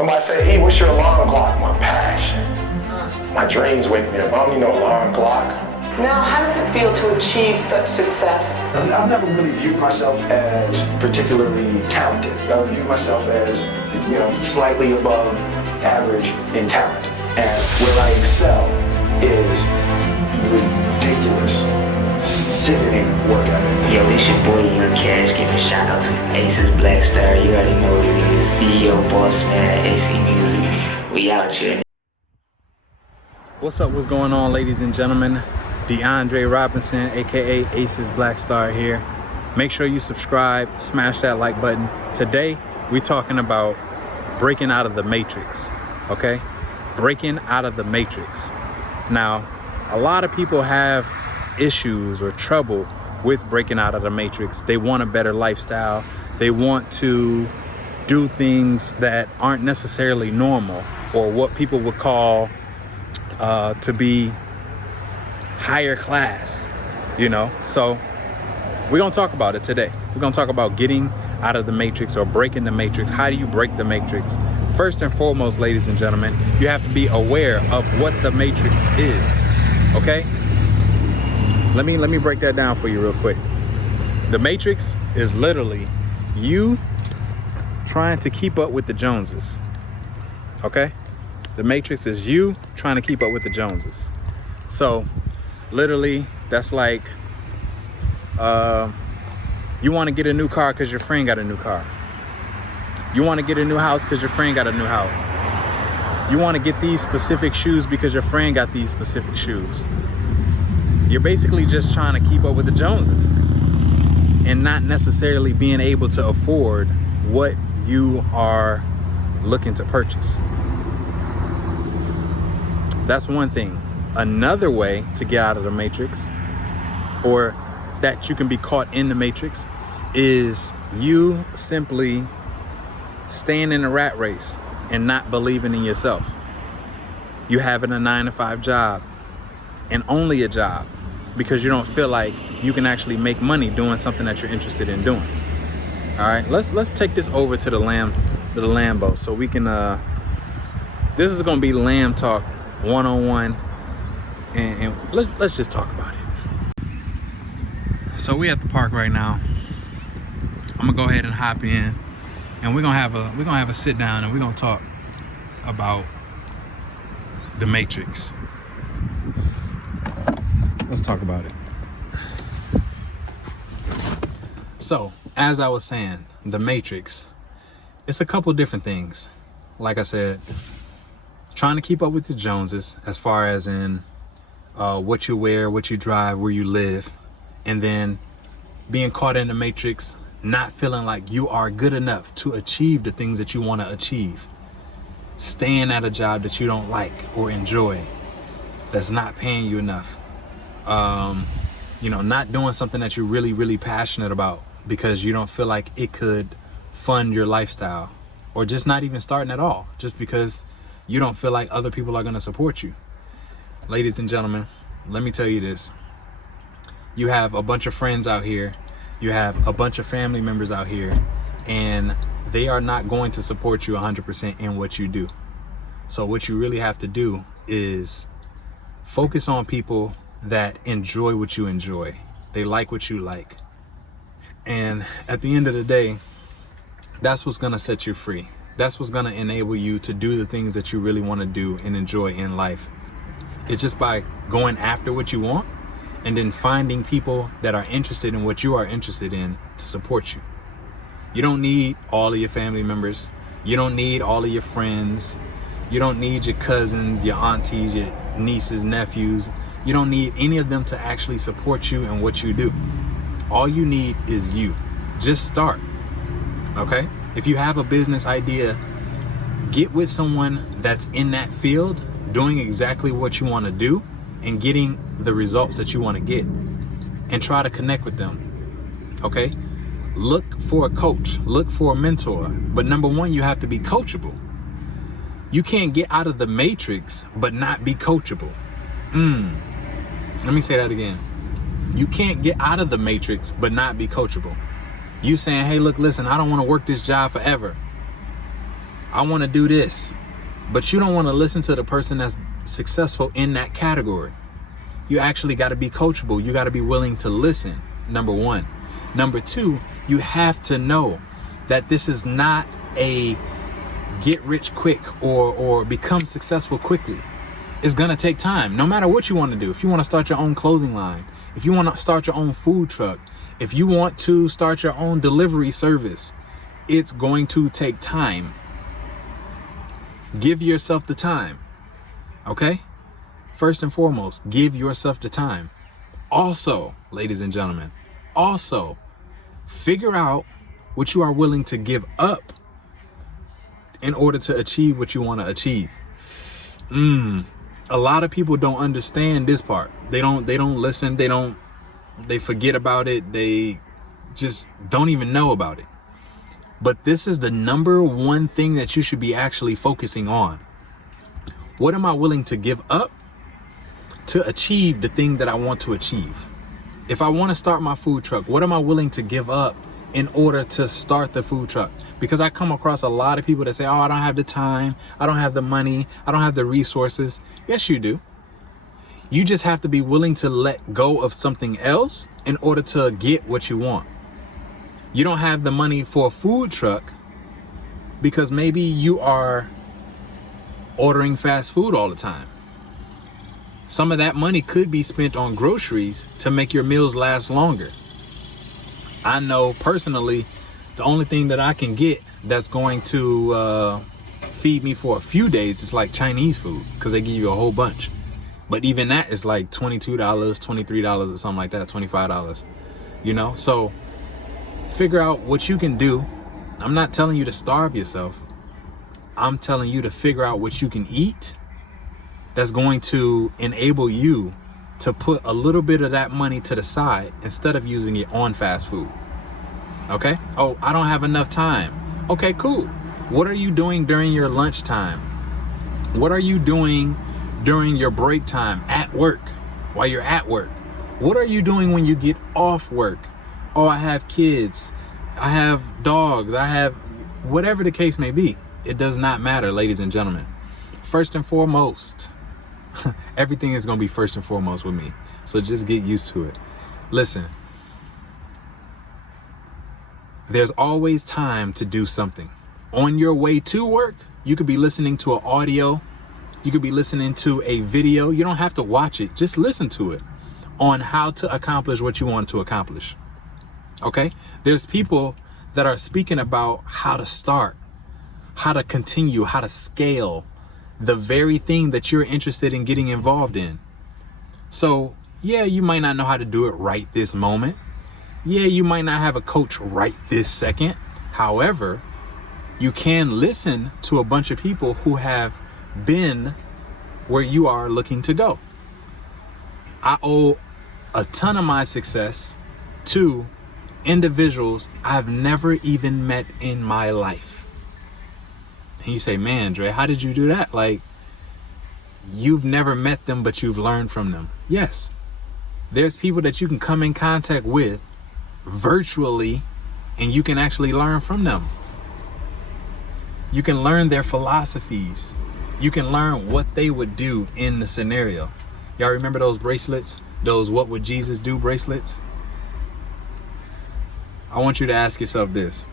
Somebody say, E, what's your alarm clock? My passion. My dreams wake me up. I don't need no alarm clock. Now, how does it feel to achieve such success? I've never really viewed myself as particularly talented. I view myself as, slightly above average in talent. And where I excel is ridiculous, sickening work ethic. Yo, it's your boy Young Cash giving shout out to Acesblackstar. You already know what it is. CEO, boss man, AC Music. We out here. What's up? What's going on, ladies and gentlemen? DeAndre Robinson, aka Acesblackstar here. Make sure you subscribe, smash that like button. Today, we're talking about breaking out of the matrix. Okay? Breaking out of the matrix. Now, a lot of people have issues or trouble with breaking out of the matrix. They want a better lifestyle. They want to do things that aren't necessarily normal, or what people would call to be higher class, So we're gonna talk about it today. We're gonna talk about getting out of the matrix or breaking the matrix. How do you break the matrix? First and foremost, ladies and gentlemen, you have to be aware of what the matrix is. Okay? Let me break that down for you real quick. The matrix is literally you trying to keep up with the Joneses. Okay? The matrix is you trying to keep up with the Joneses. So literally, that's like you want to get a new car because your friend got a new car. You want to get a new house because your friend got a new house. You want to get these specific shoes because your friend got these specific shoes. You're basically just trying to keep up with the Joneses and not necessarily being able to afford what you are looking to purchase. That's one thing. Another way to get out of the matrix, or that you can be caught in the matrix, is you simply staying in a rat race and not believing in yourself. You having a 9-to-5 job and only a job because you don't feel like you can actually make money doing something that you're interested in doing. All right, let's take this over to the Lambo so we can this is gonna be Lamb Talk 101, and let's just talk about it. So we at the park right now. I'm gonna go ahead and hop in, and we're gonna have a sit down, and we're gonna talk about the matrix. Let's talk about it. So, as I was saying, the matrix, it's a couple different things. Like I said, trying to keep up with the Joneses as far as in what you wear, what you drive, where you live, and then being caught in the matrix, not feeling like you are good enough to achieve the things that you want to achieve. Staying at a job that you don't like or enjoy, that's not paying you enough. Not doing something that you're really, really passionate about because you don't feel like it could fund your lifestyle, or just not even starting at all, just because you don't feel like other people are going to support you. Ladies and gentlemen, let me tell you this. You have a bunch of friends out here. You have a bunch of family members out here, and they are not going to support you 100% in what you do. So what you really have to do is focus on people that enjoy what you enjoy. They like what you like. And at the end of the day, that's what's going to set you free. That's what's going to enable you to do the things that you really want to do and enjoy in life. It's just by going after what you want and then finding people that are interested in what you are interested in to support you. You don't need all of your family members. You don't need all of your friends. You don't need your cousins, your aunties, your nieces, nephews. You don't need any of them to actually support you in what you do. All you need is you. Just start. Okay? If you have a business idea, get with someone that's in that field, doing exactly what you want to do and getting the results that you want to get, and try to connect with them. Okay? Look for a coach, look for a mentor. But number one, you have to be coachable. You can't get out of the matrix but not be coachable. Let me say that again. You can't get out of the matrix but not be coachable. You saying, hey, look, listen, I don't want to work this job forever. I want to do this. But you don't want to listen to the person that's successful in that category. You actually got to be coachable. You got to be willing to listen, number one. Number two, you have to know that this is not a get rich quick or become successful quickly. It's going to take time, no matter what you want to do. If you want to start your own clothing line, if you want to start your own food truck, if you want to start your own delivery service, it's going to take time. Give yourself the time. Okay? First and foremost, give yourself the time. Also, ladies and gentlemen, also figure out what you are willing to give up in order to achieve what you want to achieve. A lot of people don't understand this part. They don't listen. They forget about it. They just don't even know about it. But this is the number one thing that you should be actually focusing on. What am I willing to give up to achieve the thing that I want to achieve? If I want to start my food truck, what am I willing to give up in order to start the food truck? Because I come across a lot of people that say, oh, I don't have the time, I don't have the money, I don't have the resources. Yes, you do. You just have to be willing to let go of something else in order to get what you want. You don't have the money for a food truck because maybe you are ordering fast food all the time. Some of that money could be spent on groceries to make your meals last longer. I know personally, the only thing that I can get that's going to feed me for a few days is like Chinese food, because they give you a whole bunch. But even that is like $22, $23 or something like that, $25, you know? So figure out what you can do. I'm not telling you to starve yourself. I'm telling you to figure out what you can eat that's going to enable you to put a little bit of that money to the side instead of using it on fast food. Okay? Oh, I don't have enough time. Okay, cool. What are you doing during your lunchtime? What are you doing during your break time at work, while you're at work? What are you doing when you get off work? Oh, I have kids, I have dogs, I have whatever the case may be. It does not matter, ladies and gentlemen. First and foremost, everything is going to be first and foremost with me. So just get used to it. Listen, there's always time to do something. On your way to work, you could be listening to an audio. You could be listening to a video. You don't have to watch it. Just listen to it on how to accomplish what you want to accomplish. Okay? There's people that are speaking about how to start, how to continue, how to scale the very thing that you're interested in getting involved in. So, yeah, you might not know how to do it right this moment. Yeah, you might not have a coach right this second. However, you can listen to a bunch of people who have been where you are looking to go. I owe a ton of my success to individuals I've never even met in my life. And you say, man, Dre, how did you do that? Like, you've never met them, but you've learned from them. Yes. There's people that you can come in contact with virtually, and you can actually learn from them. You can learn their philosophies. You can learn what they would do in the scenario. Y'all remember those bracelets? Those "What Would Jesus Do" bracelets? I want you to ask yourself this.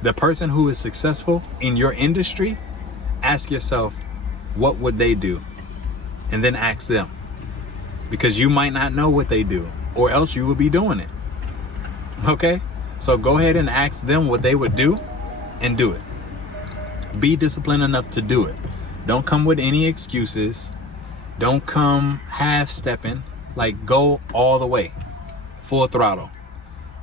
The person who is successful in your industry, ask yourself, what would they do? And then ask them. Because you might not know what they do, or else you will be doing it. Okay? So go ahead and ask them what they would do and do it. Be disciplined enough to do it. Don't come with any excuses. Don't come half-stepping. Like, go all the way. Full throttle.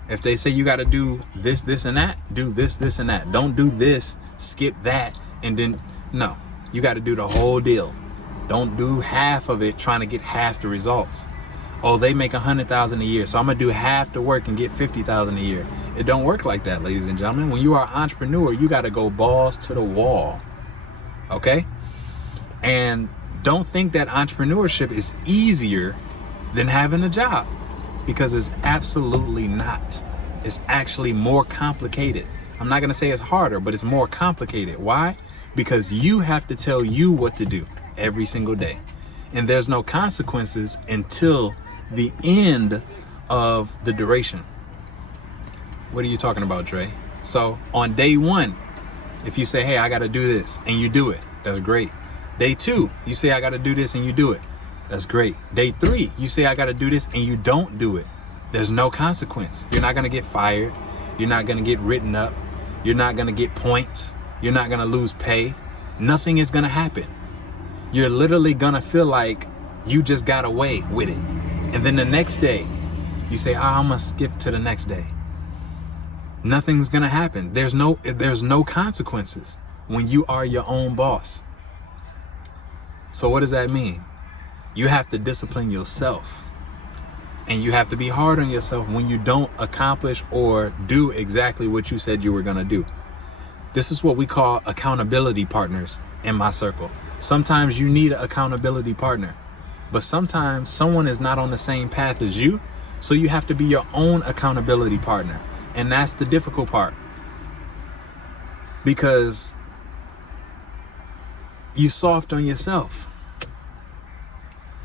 If they say you got to do this, this, and that, do this, this, and that. Don't do this, skip that, and then, no. You got to do the whole deal. Don't do half of it trying to get half the results. Oh, they make $100,000 a year, so I'm going to do half the work and get $50,000 a year. It don't work like that, ladies and gentlemen. When you are an entrepreneur, you got to go balls to the wall. Okay? And don't think that entrepreneurship is easier than having a job, because it's absolutely not. It's actually more complicated. I'm not going to say it's harder, but it's more complicated. Why? because you have to tell you what to do every single day. And there's no consequences until the end of the duration. What are you talking about, Dre? So on day 1, if you say, hey, I got to do this, and you do it, that's great. Day 2, you say, I got to do this, and you do it. That's great. Day 3, you say, I got to do this, and you don't do it. There's no consequence. You're not going to get fired. You're not going to get written up. You're not going to get points. You're not going to lose pay. Nothing is going to happen. You're literally going to feel like you just got away with it. And then the next day, you say, I'm going to skip to the next day. Nothing's going to happen. There's no consequences when you are your own boss. So what does that mean? You have to discipline yourself. And you have to be hard on yourself when you don't accomplish or do exactly what you said you were going to do. This is what we call accountability partners in my circle. Sometimes you need an accountability partner, but sometimes someone is not on the same path as you. So you have to be your own accountability partner. And that's the difficult part, because you soft on yourself.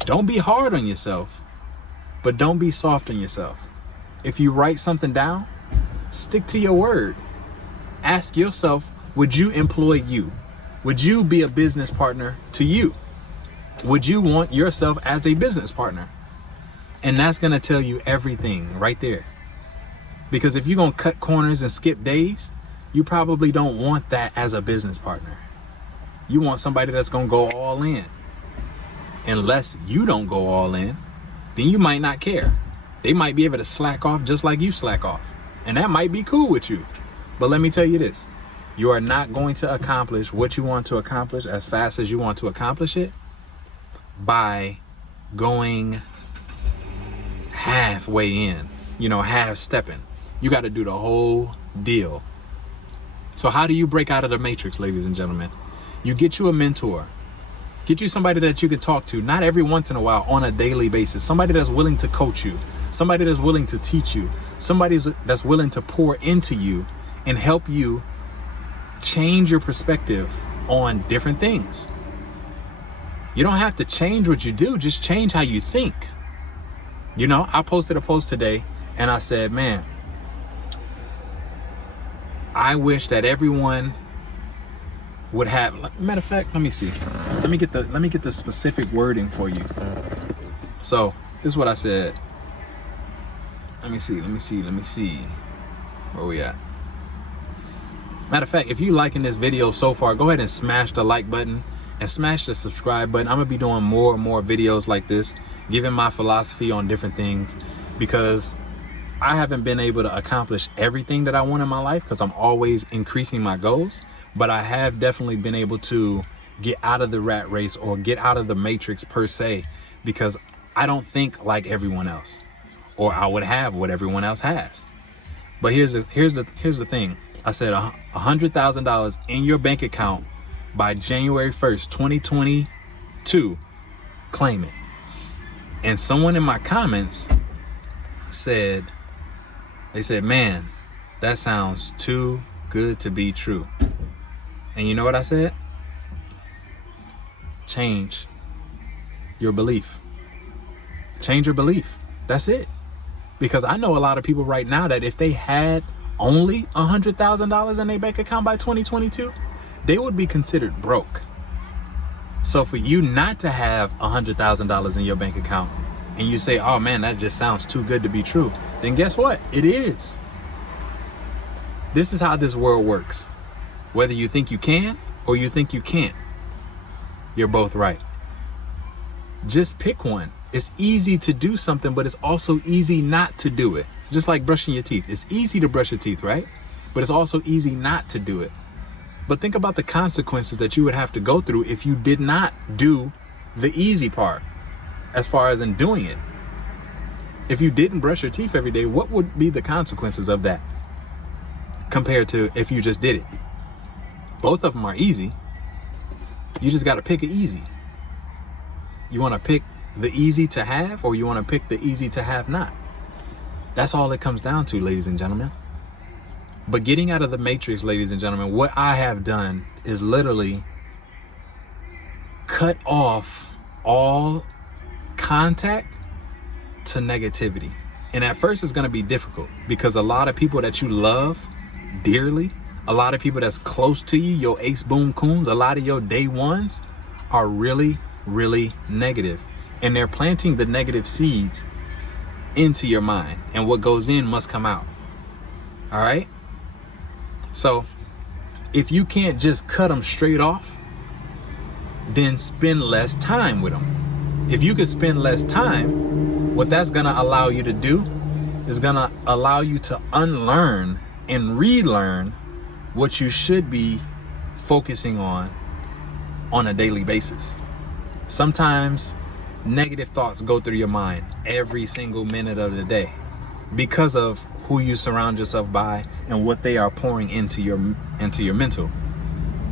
Don't be hard on yourself, but don't be soft on yourself. If you write something down, stick to your word. Ask yourself, would you employ you? Would you be a business partner to you? Would you want yourself as a business partner? And that's going to tell you everything right there. Because if you're going to cut corners and skip days, you probably don't want that as a business partner. You want somebody that's going to go all in. Unless you don't go all in, then you might not care. They might be able to slack off just like you slack off. And that might be cool with you. But let me tell you this. You are not going to accomplish what you want to accomplish as fast as you want to accomplish it by going halfway in, half stepping. You got to do the whole deal. So how do you break out of the matrix, ladies and gentlemen? You get you a mentor. Get you somebody that you can talk to, not every once in a while, on a daily basis. Somebody that's willing to coach you. Somebody that's willing to teach you. Somebody that's willing to pour into you and help you change your perspective on different things. You don't have to change what you do, just change how you think. I posted a post today and I said, man, I wish that everyone would have, matter of fact, let me see. Let me get the specific wording for you. So this is what I said. Let me see. Where we at? Matter of fact, if you liking this video so far, go ahead and smash the like button and smash the subscribe button. I'm gonna be doing more and more videos like this, giving my philosophy on different things, because I haven't been able to accomplish everything that I want in my life because I'm always increasing my goals. But I have definitely been able to get out of the rat race or get out of the matrix per se, because I don't think like everyone else, or I would have what everyone else has. But here's the thing. I said $100,000 in your bank account by January 1st, 2022. Claim it. And someone in my comments said, man, that sounds too good to be true. And you know what I said? Change your belief. Change your belief. That's it. Because I know a lot of people right now that if they had only $100,000 in their bank account by 2022, they would be considered broke. So for you not to have $100,000 in your bank account and you say, oh man, that just sounds too good to be true, then guess what? It is. This is how this world works. Whether you think you can or you think you can't, you're both right. Just pick one. It's easy to do something, but it's also easy not to do it. Just like brushing your teeth. It's easy to brush your teeth, right? But it's also easy not to do it. But think about the consequences that you would have to go through if you did not do the easy part, as far as in doing it. If you didn't brush your teeth every day, what would be the consequences of that compared to if you just did it? Both of them are easy. You just got to pick it easy. You want to pick the easy to have, or you want to pick the easy to have not? That's all it comes down to, ladies and gentlemen. But getting out of the matrix, ladies and gentlemen, what I have done is literally cut off all contact to negativity. And at first it's going to be difficult because a lot of people that you love dearly, a lot of people that's close to you, your ace boom coons, a lot of your day ones are really, really negative. And they're planting the negative seeds into your mind. And what goes in must come out. All right? So if you can't just cut them straight off, then spend less time with them. If you could spend less time, what that's going to allow you to do is going to allow you to unlearn and relearn what you should be focusing on a daily basis. Sometimes negative thoughts go through your mind every single minute of the day because of who you surround yourself by and what they are pouring into your mental.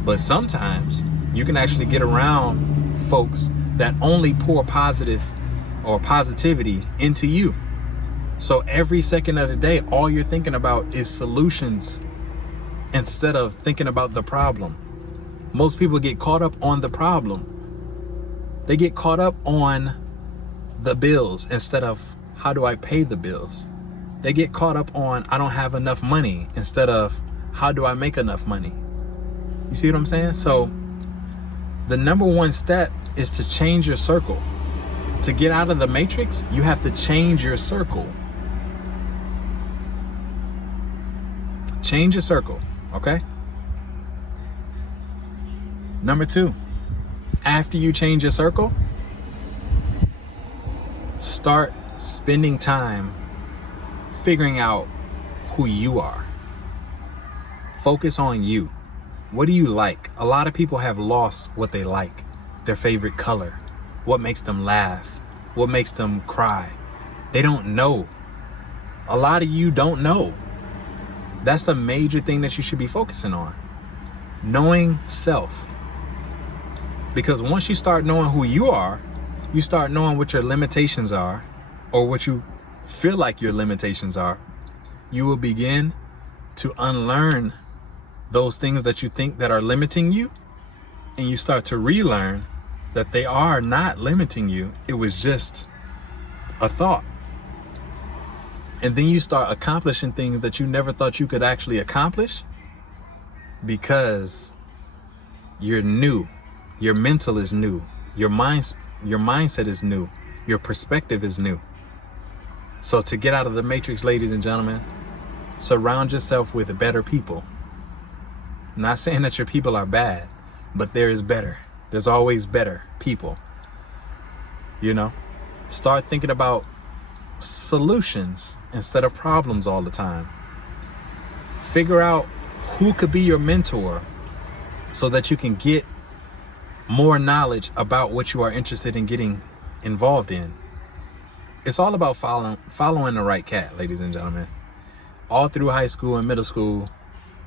But sometimes you can actually get around folks that only pour positive or positivity into you. So every second of the day, all you're thinking about is solutions instead of thinking about the problem. Most people get caught up on the problem. They get caught up on the bills instead of how do I pay the bills? They get caught up on I don't have enough money instead of how do I make enough money? You see what I'm saying? So the number one step is to change your circle. To get out of the matrix, you have to change your circle. Change your circle, okay? Number 2, after you change your circle, start spending time figuring out who you are. Focus on you. What do you like? A lot of people have lost what they like, their favorite color, what makes them laugh, what makes them cry. They don't know. A lot of you don't know. That's a major thing that you should be focusing on. Knowing self. Because once you start knowing who you are, you start knowing what your limitations are, or what you feel like your limitations are. You will begin to unlearn those things that you think that are limiting you, and you start to relearn that they are not limiting you. It was just a thought. And then you start accomplishing things that you never thought you could actually accomplish because you're new. Your mental is new. Your mindset is new. Your perspective is new. So to get out of the matrix, ladies and gentlemen, surround yourself with better people. I'm not saying that your people are bad, but there is better. There's always better people. You know, start thinking about solutions instead of problems all the time. Figure out who could be your mentor so that you can get more knowledge about what you are interested in getting involved in. It's all about following the right cat, ladies and gentlemen. All through high school and middle school,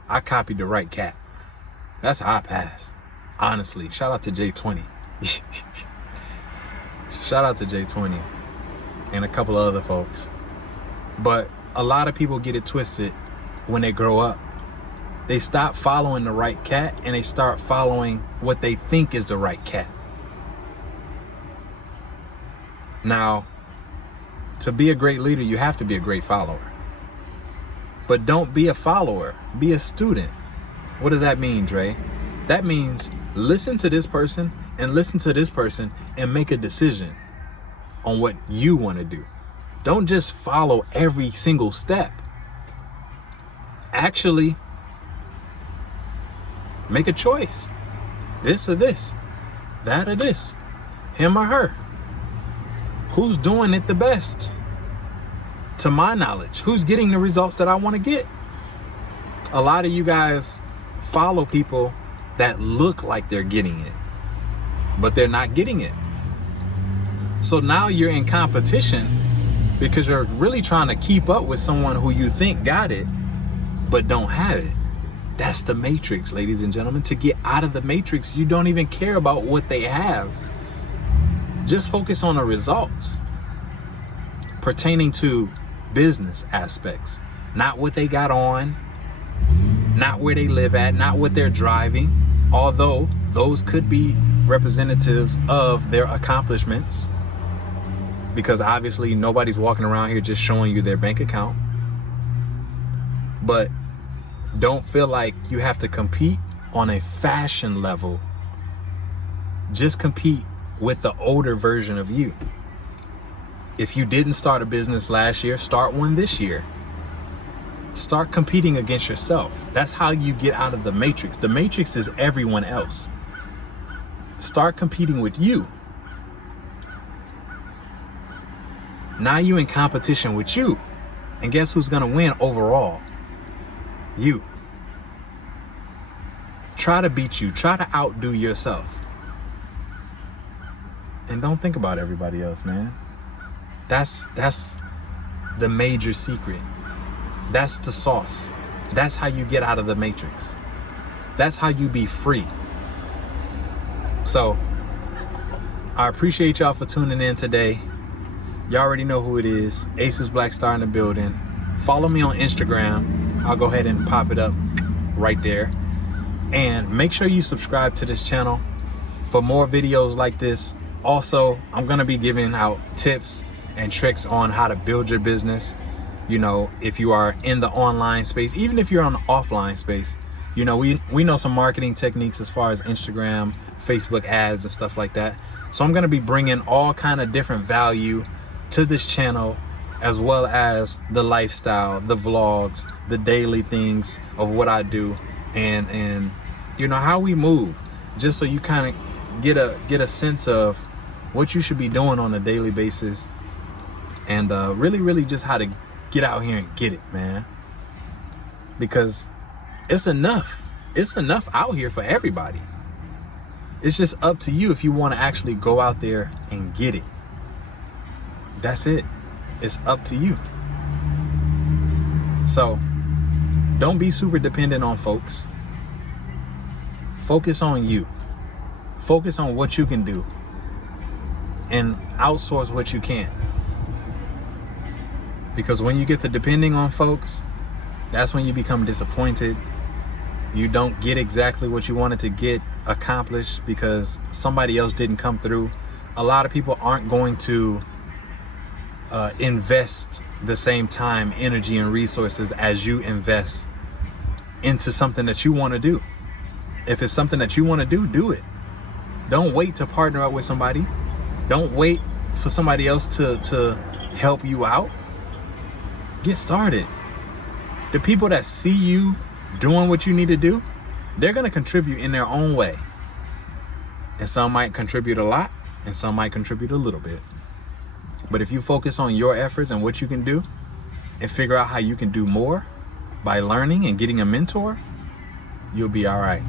I copied the right cat. That's how I passed. Honestly, shout out to J20. Shout out to J20 and a couple of other folks. But a lot of people get it twisted when they grow up. They stop following the right cat and they start following what they think is the right cat. Now, to be a great leader, you have to be a great follower. But don't be a follower, be a student. What does that mean, Dre? That means listen to this person and listen to this person and make a decision on what you want to do. Don't just follow every single step. Actually, make a choice. This or this, that or this, him or her. Who's doing it the best? To my knowledge, who's getting the results that I want to get? A lot of you guys follow people that look like they're getting it, but they're not getting it. So now you're in competition because you're really trying to keep up with someone who you think got it, but don't have it. That's the matrix, ladies and gentlemen. To get out of the matrix, you don't even care about what they have. Just focus on the results pertaining to business aspects, not what they got on, not where they live at, not what they're driving, although those could be representatives of their accomplishments, because obviously nobody's walking around here just showing you their bank account. But don't feel like you have to compete on a fashion level. Just compete with the older version of you. If you didn't start a business last year, start one this year. Start competing against yourself. That's how you get out of the matrix. The matrix is everyone else. Start competing with you. Now you in competition with you. And guess who's gonna win overall? You. Try to beat you. Try to outdo yourself. And don't think about everybody else, man. That's the major secret. That's the sauce. That's how you get out of the matrix. That's how you be free. So, I appreciate y'all for tuning in today. Y'all already know who it is. Acesblackstar in the building. Follow me on Instagram. I'll go ahead and pop it up right there. And make sure you subscribe to this channel for more videos like this. Also, I'm going to be giving out tips and tricks on how to build your business. You know, if you are in the online space, even if you're on the offline space, you know, we know some marketing techniques as far as Instagram, Facebook ads and stuff like that. So I'm going to be bringing all kind of different value to this channel, as well as the lifestyle, the vlogs, the daily things of what I do, and you know, how we move, just so you kind of get a sense of what you should be doing on a daily basis, and really just how to get out here and get it, man. Because it's enough out here for everybody. It's just up to you if you want to actually go out there and get it. That's it. It's up to you. So don't be super dependent on folks. Focus on you. Focus on what you can do, and outsource what you can. Because when you get to depending on folks, that's when you become disappointed. You don't get exactly what you wanted to get accomplished because somebody else didn't come through. A lot of people aren't going to invest the same time, energy, and resources as you invest into something that you want to do. If it's something that you want to do, do it. Don't wait to partner up with somebody. Don't wait for somebody else to help you out. Get started. The people that see you doing what you need to do, they're going to contribute in their own way. And some might contribute a lot, and some might contribute a little bit. But if you focus on your efforts and what you can do, and figure out how you can do more by learning and getting a mentor, you'll be all right.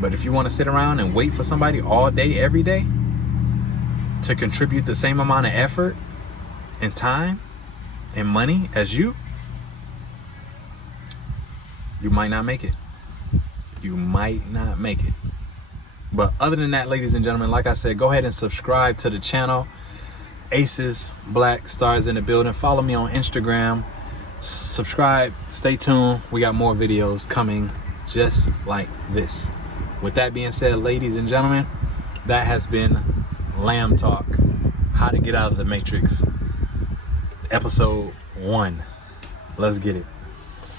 But if you want to sit around and wait for somebody all day, every day, to contribute the same amount of effort and time and money as you might not make it. You might not make it. But other than that, ladies and gentlemen, like I said, go ahead and subscribe to the channel. Acesblackstar is in the building. Follow me on Instagram. Subscribe. Stay tuned. We got more videos coming just like this. With that being said, ladies and gentlemen, that has been Lamb Talk. How to get out of the matrix. Episode 1. Let's get it.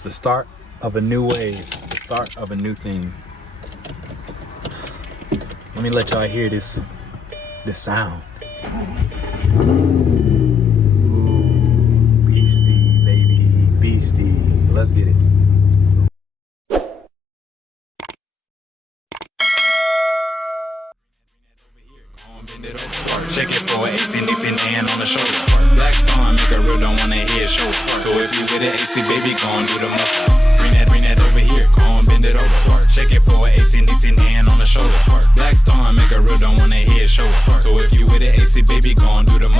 The start of a new wave. The start of a new thing. Let me let y'all hear this sound. Ooh, beastie, baby, beastie. Let's get it. Check it for AC, and on the shoulder. Black Star, make a real, don't wanna hear show. So if you with it, AC, baby, go and do the most. Bring that over here, go and bend it over. Check it for AC, and on the shoulder. Black Star, make a real, don't wanna hear show. So if you with it, AC, baby, go and do the most.